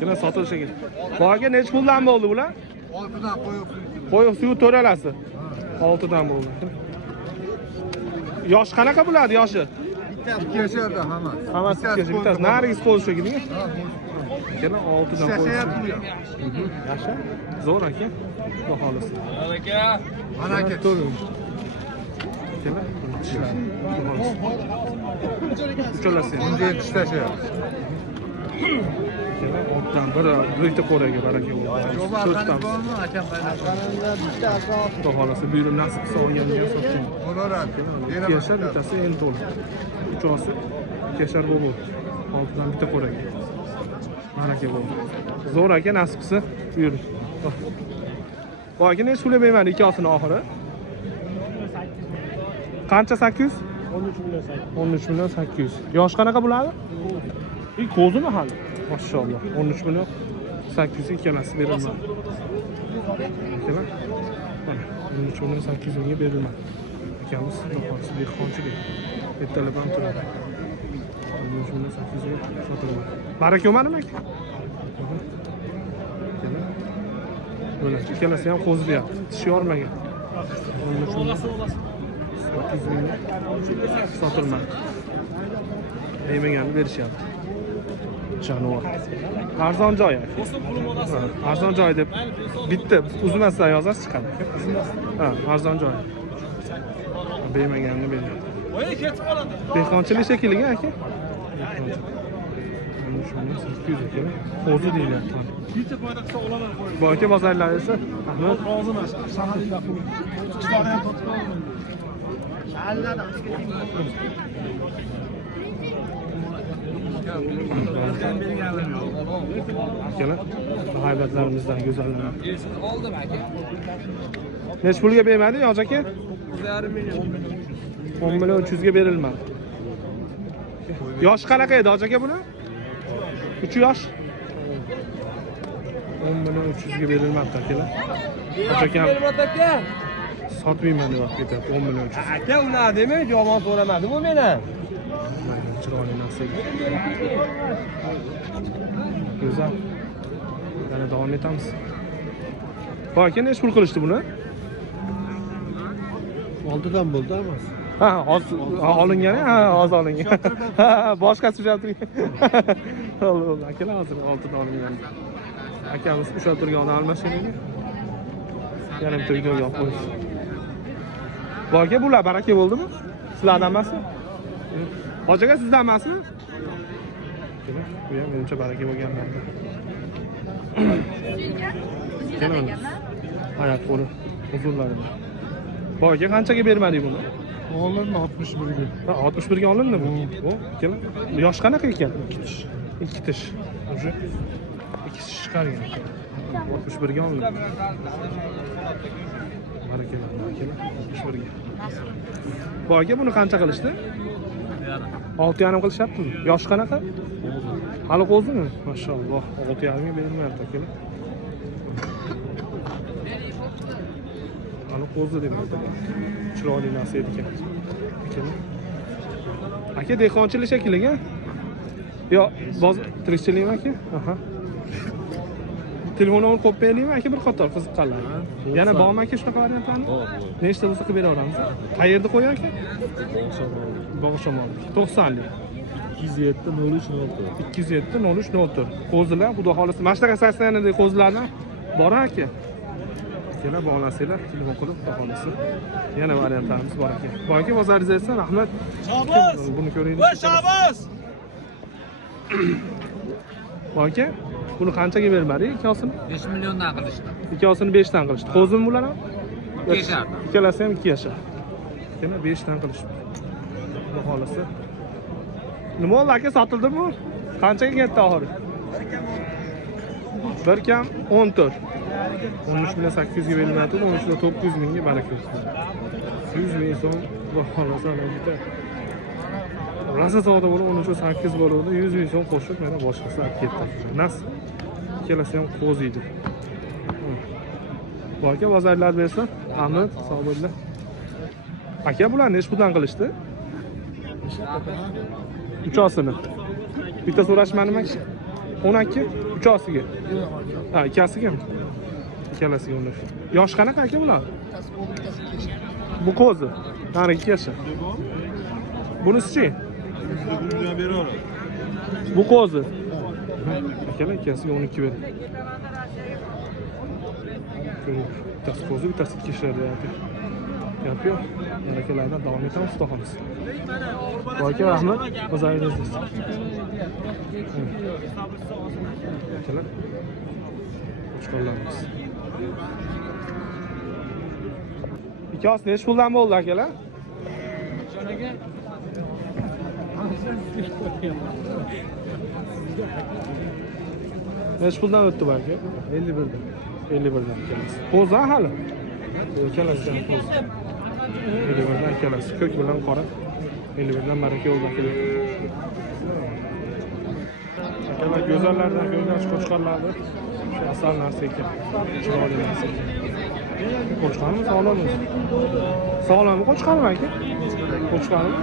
Yine satılışa git. Bu aka neç puldan bo'ldi bular? 6'dan koyup. Qo'yiq suvi to'ralasi. 6dan bo'ldi. Yosh qanaqa bo'ladi yoshi? 2 yaşarda hammasi. Hammasi ketdi. Bittasi narigisi qo'zicha giding. Yana 6dan qo'yish. Yaxshi. Zo'r aka. Xudo xolisi. Aka. Mana aka. Kelar. Uchalasi. Bunga ishlashyapti. Kelar. Ortdan bitta qo'raga baraka bo'lsin. Bormi akam Xudo xolisi buyurib nasib qilsa olganga sotdim. Bo'laradi. Yashar bittasi endi to'liq. Uchasi yashar bo'ldi. Oltidan bitta qo'raga. Baraka bo'ldi. Zo'r aka nasib qilsa buyuring. Bu aka ne suvlab bermadi ikkosini oxiri? Qancha 800? 13 million 800. Yosh qanaqa bo'ladi? Ko'zimi hali? Maşallah. 13 million 800 ikkalasi berilmadi. Akalar. 13 million 800 mingga berilmadi. Akamiz yo'qolsa dehqonchilik. Ertalab ham turadi. 13 million 800 ming sotilmadi. Baraka yo'qmadimi aka? Böyle ikkalasi ham qo'zlayapti. Tishi yormagan. 13 million 800 ming sotilmadi. Deymaganni berishyapti. Jonivor. Arzon joy. Arzon joy deb bitta uzmasdan yozasiz chiqadi. Ha, arzon joy. Bemaganni beryapti. Voy ketib qoladi. Dehqonchilik shekilli aka. 800 ekan. Qo'zi deyilyapti. Bitta foyda qilsa olaman. Bu aka bozorlar esa Ahmad roziman. Shaharlikda pul. Chiqargan totib oldim. Allada akalar, haybatlarimizdan go'zallar. Oldim aka. Nech pulga bermadi yo'q aka? 1,5 million. 10 million 300 ga berilmadi. Yosh qanaqa edi aka buni? 3 yosh. 10 million 300 ga berilmadi akalar. Akam sotmayman deb ketyapti 10 million 300. Aka uni demay, yomon so'ramadi bu mendan. Chiroyli narsa. Go'zal. Yana davom etamiz. Bu aka nech pul qilishdi buni? 6dan bo'ldi hammasi. Ha, hozir olingan, ha, hozir olingan. Ha, boshqa sujat. Alloh, akalar hozir 6dan olingan. Akamiz o'sha turganini almashiniga. Yana bitta videoga olib qo'yamiz. Bu aka bular baraka bo'ldimi? Sizlardan emasmi? Hoji aka sizdan emasmi? Bu ham menimcha baraka bo'lganlar. Hayat qo'li uzunlari. Bu aka qanchaga bermadik buni? Olindi 61 ga. Ha, 61 ga olindimi? Bu, keling. Yosh qanaqa ekan? 2 tish. O'sha 2 tish chiqargan. 61 ga olindi. Barakalloh, barakalloh. 61 ga. Bu aka buni qancha qilishdi? 6,5 qilishyaptimi? Yosh qanaqa? Hali qo'zimi? Mashalloh, 6,5 ga berilmayapti akalar. Hali qo'zi demoqda. Chiroyli narsa ekan. Aka dehqonchilik shekilliga? Yo, tirikchilikmi aka? Aha. Telefon olib qo'yib beraylikmi aka bir qator qiziqqanlar. Yana bormi aka shunaqa variantlarni? Nechta bo'lsa qilib beraveramiz. Qayerda qo'ying aka? Bog'shamol. 90lik. 207 03 207 03 04. Qo'zilar, xudo xolisi. Mana shunaqa saksayandagi qo'zilarni bor aka. Kelar bog'lasanglar, telefon qilib xudo xolisi. Yana variantlarimiz bor aka. Bu aka bozoringiz esa rahmat. Shahboz! Buni ko'raylik. Voy Shahboz! Bu aka buni qanchaga bermadi ikkosini? 5 milliondan qilishdi. Ikkosini 5 dan qilishdi. Qo'zimi bular ham? 2 yashar. Ikkalasi ham 2 yashar. Yana 5 dan qilishdi. Xudo xolisi. Nima oldi aka, sotildimi? Qanchaga ketdi oxiri? Bir kam 14. 13 million 800 ga berilmayapti, 13 million 900 mingga baraka olsun. 100 ming so'm xudo xolisi bitta. Rasa savdo bo'lib 13 million 800 bo'ldi, 100 ming so'm qo'shib mana boshqasi olib ketdi. Nas. Ikkalasi ham qo'zi edi. Bu aka bozorlar bersa, Ahmad, sog' bo'linglar. Aka bular nech puldan qilishdi? Uchosini. Bitta so'rashmanimi aka? 12, uchasiga. Ha, ikkasigami? Ikkalasiga 10. Yosh qanaqa aka bular? Bu qo'zi. Qani 2 yoshda. Bunisi-chi? Bu qo'zi. Akalar ikkasiga 12 ber. Bittasi qo'zi, bittasi 2 yoshda aka. Gap yo'q. Barakalardan davom etamiz ustaxonamiz. Aka rahmat. O'zingiz. Akalar. Qo'shqonlarimiz. Ikkasi necha puldan bo'ldi akalar? Necha puldan o'tdi bu aka? 51 dan. 51 dan ikkalasi. Qo'zi hali. Ikkalasi ham qo'zi. 51 dan ikkalasi. Ko'k bilan qora. 51 dan baraka yo'lda akalar. Akalar go'zallardan go'zal qo'shqonlarni asal narsa ekan. Chiroyli narsa ekan. Qo'chqonmi sog'lommi? Sog'lommi qo'chqonmi aka? Qo'chqonmi?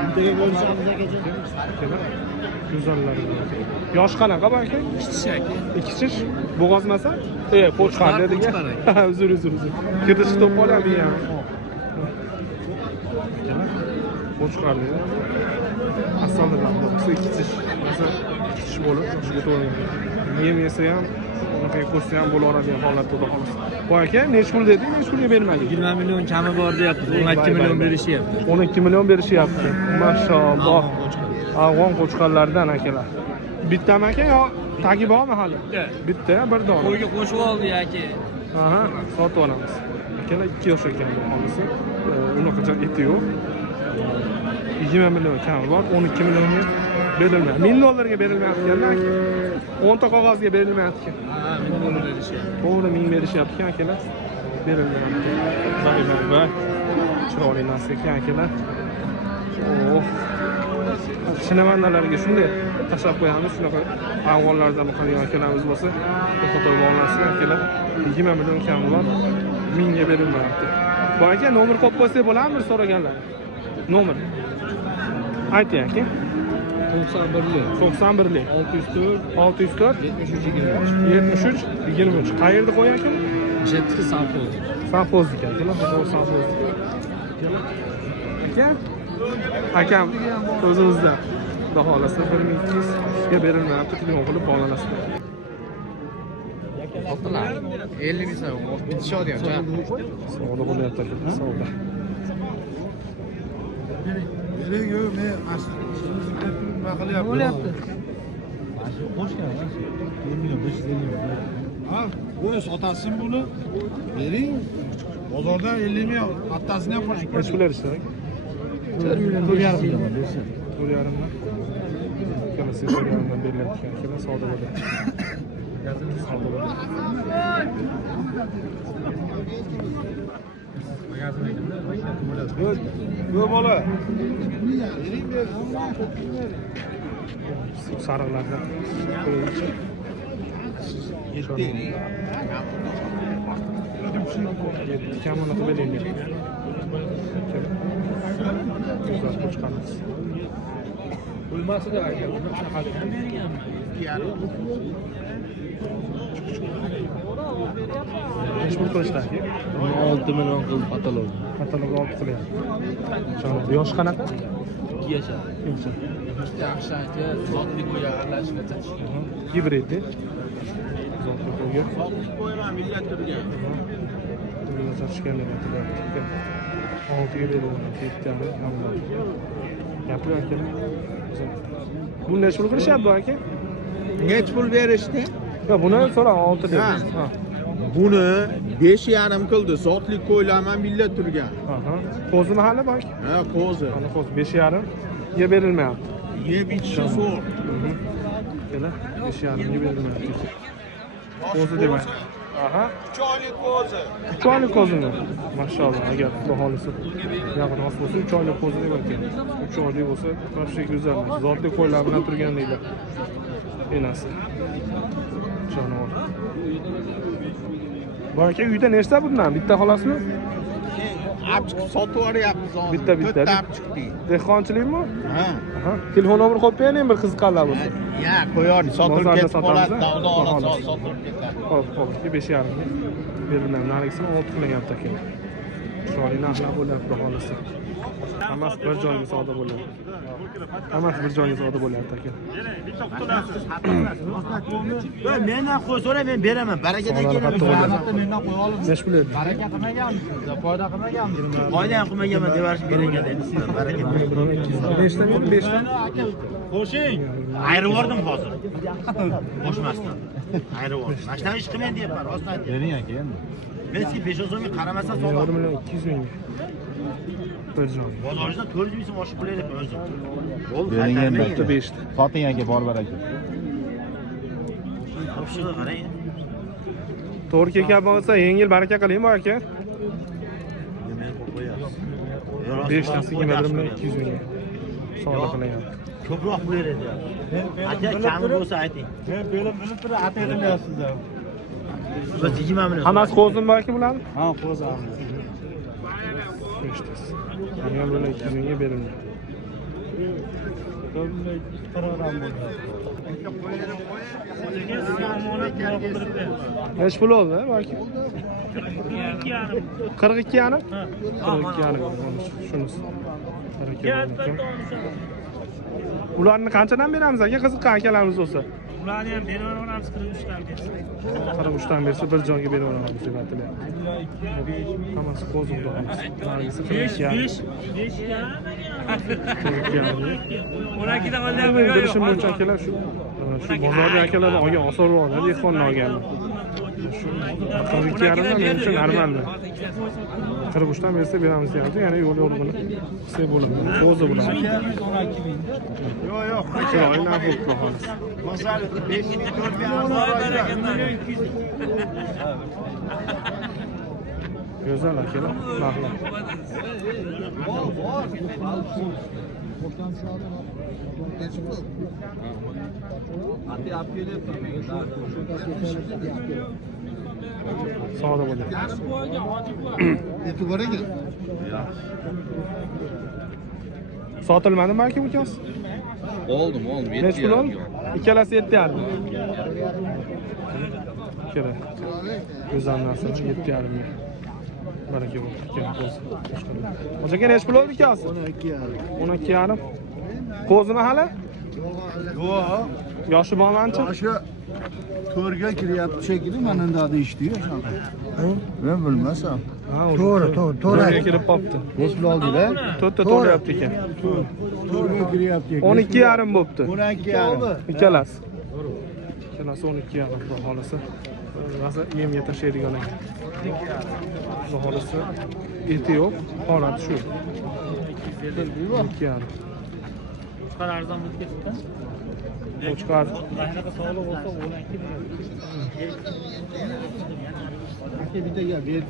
Bittaga bo'lsangiz akacha. Go'zallar. Yosh qanaqa bu aka? Ikki chish. Bo'g'ozmasa? Qo'chqon dedik. Uzr. Kirdi chiqib qolyapti ham. Qo'chqon dedi. Asaldan bo'lsa ikki chish. Masalan, ikki chish bo'lib, chiqib to'g'ri. Yem yesa ham, unaqa ko'rsa ham bo'laveradigan holatda xudo xohlasa. Bu aka necha pul dedi? Necha pulga bermadingiz? 20 million kami bor deyapti. 12 million berishyapti. 12 million berishyapti. Mashalloh. Afg'on qo'chqonlardan akalar. Bittami aka yo tagi bormi hali? Bitta, bir dona. Qo'yga qo'shib oldi aka. Aha, sotib olamiz. Akalar 2 yosh ekan bu holisi. Unaqacha eti yo'q. 20 million kami bor, 12 millionga berilmayapti. $1000 berilmayapti aka. 10 ta qog'ozga berilmayapti. Ha, $1000 berishyapti. To'g'ri 1000 berishyapti akalar. Berilmayapti. Voy. Chiroyli narsa ekan akalar. Oh. Shinavandalarga shunday tashlab qo'yamiz. Shunaqa afg'onlardan qolgan akalarimiz bo'lsa, fotoga olinsin akalar. 20 million kami bor, 1000 ga berilmayapti. Bu aka nomer qo'yib qo'ysak bo'ladimi so'raganlar? Nomer. Ayting aka. 91lik 604 73 23. Qayerda qo'ygan ekan? Jetki Sanfoz. Sanfoz ekan. Sanfoz. Aka. Akam o'zimizda. Xudo xolasa 1200 ga berilmayapti. Telefon qilib bog'lanasizlar. Otlar 50 ming so'm. Bitisha deyapti. Savdo bo'lyapti aka. Savdo. Bo'lyapti. Ha, qo'y sotasin buni. Bering. Bozorda 50 ming, hattasini ham qo'shib Necha pul berishlar? 4 million 4,5 million bersin. 4,5 dan. Ikkalasi 4,5 dan beriladi ekan. Keyin savdo bo'lyapti. Savdo bo'lyapti. Ko'p bola. Sariqlardan. Kamini qilib bering. Güzel qo'chqonimiz. Uymasida aka, buni qanaqa Necha pul qilishdi aka? 6 million qilib katalog. Katalog olib qilyapti. Yosh qanaqa? 2 yashar. Yaxshi aka, zotli qo'yga aralashgacha tushgan. Gibrid. Zotli qo'yga. Qo'yaman millat turga. Turga tushgan deb aytilyapti. 6 ga beriladi. Yettami hamlar. Gapir akalar. Bu necha pul qilishyapti bu aka? Nech pul berishdi? Yo, buni so'ra 6 deb. Ha. Buni 5,5 qildi. Zotli qo'ylarman millat turga. Aha. Qo'zi mahali bor. Ha, qo'zi. Ana qo'zi 5,5 ga berilmayapti. Yeb ichishi zo'r. Kelar 5,5 ga berilmayapti. Qo'zi demak. Aha. 3 oylik qo'zi. 3 oylik qo'zimi? Mashalloh, agar xudo xolisa. Yaqin rost bo'lsa 3 oylik qo'zi deb ekan. 3 oylik bo'lsa, вообще go'zal. Zotli qo'ylar bilan turgan deydi. Enasi. Jonivor. Bu aka uyda nechta bundan? Bitta xolasmi? olib chiqib sotib yuboryapmiz hozir. Bitta. To'rtta olib chiqdik. Dehqonchilikmi? Ha. Aha. Telefon nomer qo'yib bering, bir qiziqqanlar bo'lsa. Ya, qo'yardik. Sotilib Bozorda ketib qoladi, sotamiz, davda baholasi. oladi, sotilib ketadi. Hop, 5.5 ga beriladi. Narigisini 6 qilyapti aka. Chiroyli narxlar bo'lyapti baholasi. Hammasi bir joyga savdo bo'lyapti. Hammasi bir joyga savdo bo'lyapti aka. Mendan qo'y so'ra, men beraman. Barakadan Savdolar kelaman. qattiq bo'lyapti. Mendan qo'ya olib. Necha pul edi? Baraka qilmaganmiz. Foyda qilmaganmiz. Foyda ham qilmaganman deb yuborishib berilgan endi sizlar. Baraka. 5 ta meni 5 ta. Qo'shing. Ayirib yubordim hozir. Qo'shmasdan. Ayirib yubordim. Mashinaga ish qilmayman deyapman, rostdan aytayapman. Bering aka endi. Men sizga 500 so'mga qaramasdan 1 so'radim. million 200 ming. Bir joy. Bozoringizdan 400 ming so'm oshib qo'yaylik o'zim. Bo'ldi, Bering endi qaytarmang. Bitta 5 ta. Soting aka, bor baraka. Qopshig'i qarang. To'g'ri kelgan bo'lsa, yengil baraka qiling aka. Men qo'yamiz. 5 tasiga 1 million 200 ming. Savdo qilyapti. Ko'proq qo'yaylik. Aka, kami bo'lsa ayting. Men bilib turib atayapsizlar. Biz 20 million. Hammasi qo'zim borki bularni? Ha, qo'zamiz. 5 tasi. 1 million 200 mingga berildi. Neç pul oldu ha belki? 42 yanım. 42 yanım. Şunuz. 42 yanım. Ularni qanchadan beramiz aka? Qiziqqan akalarimiz bo'lsa. Ularni ham beraveramiz 43 dan bersa. 43 dan bersa bir joyga beraveramiz deb aytilyapti. Hammasi qo'zib turamiz. Nargisi 42 yanım. 5 ga. 42 yanım. 12 dan olgan Men bilishim bo'yicha akalar shu bozorda akalardan olgan osonroqda dehqondan olganman. Shu 42 yarimdan men uchun normalda. 43 dan bersa beramiz deyapti. Ya'ni yo'l yo'rig'ini qilsa bo'ladi. Qo'zi bo'ladi. Yo'q. Chiroyli narx bo'lib qolamiz. Bozor 5 ming, 4 ming. Go'zal akalar, narxlar. Savdo bo'lyapti. E'tiboring. Sotilmadimi balki bu kos? Oldim. Necha pul oldi? Ikkalasi 7.5. Ikkala. Go'zal narsalar 7.5 ming. Baraka bo'ldi. Ikkala qo'zi. O'shaga necha pul oldi ikkalasi? 12.5. Qo'zimi hali? Yo'q. Yoshi bormanchi? Shu to'rga kiryapti shekilli, mana unda ishtiyor shunaqa. Men bilmasam. Ha, to'g'ri kirib qopti. Necha pul oldinglar? To'rtta to'layapti ekan. To'rga kiryapti. 12.5 bo'pti. 12.5. Ikkalasi. Ikkalasi 12.5 baholasi. Masalan, yemga tashlaydigan ekan. Baholasi eti yo'q, holati shu. 12.5. Qara arzon bo'lib ketdi. Qo'chqar Qanaqa sog'liq bo'lsa, o'lanki bo'ladi. Aka bittaga ber.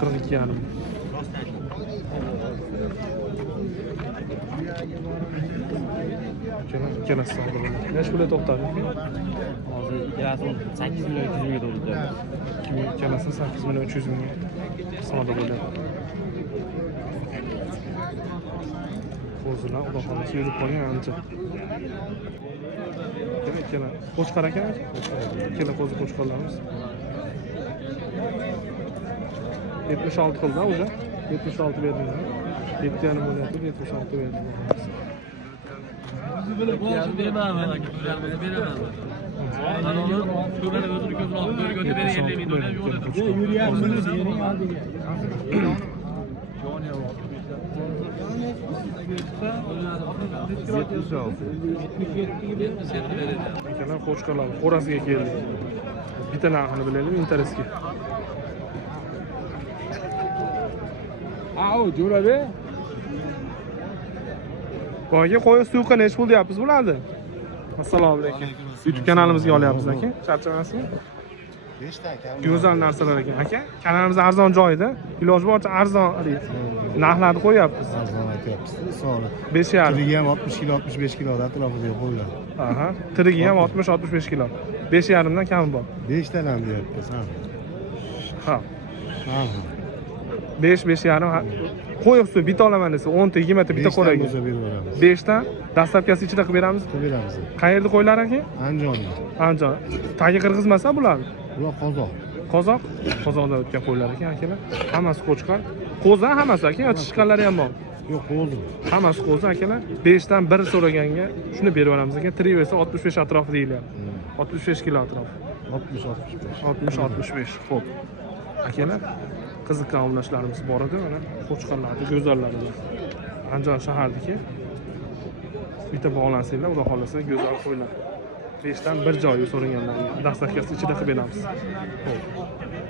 42.5. Ikkalasi savdo bo'ladi. Necha pulga to'xtadi? Hozir ikkalasi 8 million 100 ming dollar deyapti. Ikkalasi 8 million 300 ming savdo bo'ladi. Qo'zilar xudoxolasi yurib qolgan ancha. Ikkala qo'chqar ekan. Ikkala qo'zi qo'chqarlarimiz. 76 qildi o'sha. 76 berdim. 7.5 bo'lyapti, 76 berdim. Beraman aka, to'larni beraman. Mana uni to'larni o'zini ko'zini olib, to'rga o'tib bering 50 ming dollar yo'q dedi. Yuryapmiz yering oldiga. Akalar qo'chqarlar qo'rasiga keldi. Bitta narxini bilaylik, interesga. Au, jo'rada. Boyga qo'yi suvqa necha pul deyapsiz bularni? Assalomu alaykum. YouTube kanalimizga olyapmiz aka. Charchamasizmi? 5 ta aka. Go'zal narsalar ekan aka. Kanalimiz arzon joyida. Iloji boricha arzon narxlarni qo'yapmiz. Arzon aytyapsiz. Sog'liq. 5.5. Tirigi ham 60 kilo, 65 kilo atrofida qo'yiladi. Aha. Tirigi ham 60-65 kilo. 5.5 dan kami bor. 5 tadan deyapmiz, ha. Ha. Ha. 5-5,5 qo'y usti bitta olaman desa 10 ta 20 ta bitta qo'raga. O'za berib beramiz. 5 ta dastlabkasi ichida qilib beramiz. Qilib beramiz. Qayerda qo'ylar aka? Andijonda. Andijon. Tagi qirg'izmasa bular? Ular qozoq. Qozoqda o'tgan qo'ylar ekan akalar. Hammasi qo'chqar. Qo'za hammasi aka, chiqqanlari ham bor. Yo'q, qo'zi. Hammasi qo'zi akalar. 5 dan 1 so'raganga shuni berib beramiz ekan. Trio esa 65 atrofi deyilyapti. 65 kilo atrofi. 60-65. Xo'p. Akalar, qiziqqan obunachilarimiz bor edi, mana qo'chqarlarni go'zallarimiz. Andijon shahardagi bitta bog'lansanglar, xudo xolasa go'zal qo'ylar. 5 dan 1 joyi so'raganlarga dastlabkasi ichida qilib beramiz. Xo'p.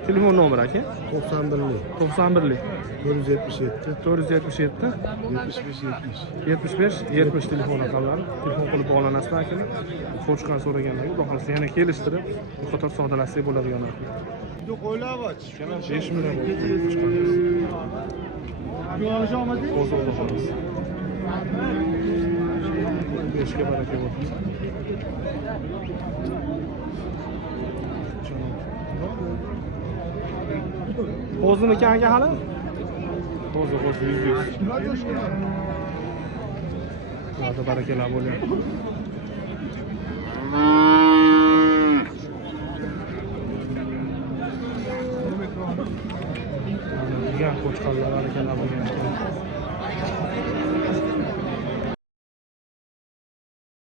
Telefon nomeri aka? 91lik, 91lik 477, 477 75 telefon raqamlari. Telefon qilib bog'lanasizlar akalar. Qo'chqar so'raganlarga xudo xolasa yana kelishtirib, bir qator soddalashsak bo'ladigan narx. qo'ylar bor. 5 million chiqamiz. O'z xudo xolasa. 5 ga baraka bo'lsin. Qo'zimiki aka hali? Qo'zi 100. Xudo barakalar bo'lyapti. Degan qo'chqarlar barakalar bo'lyapti.